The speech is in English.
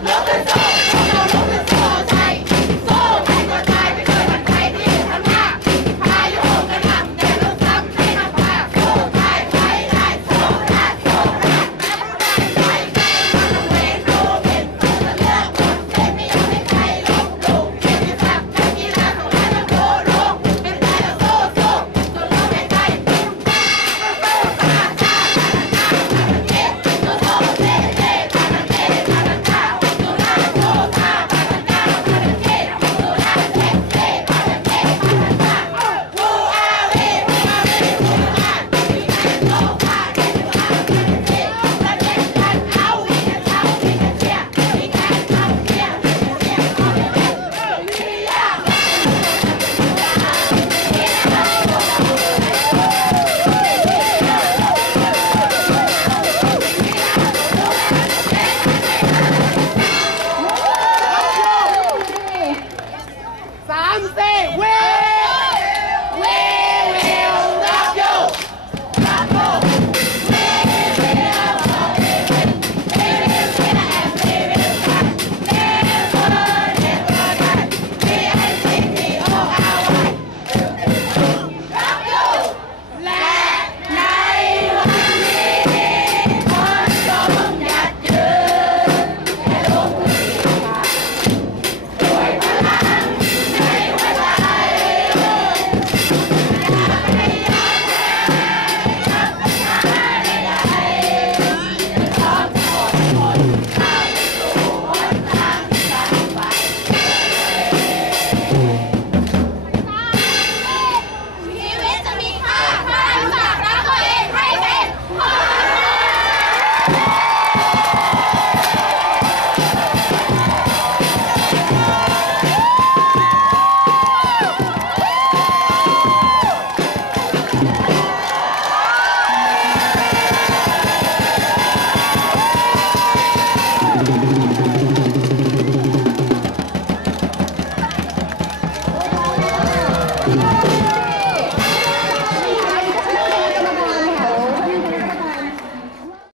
Nothing.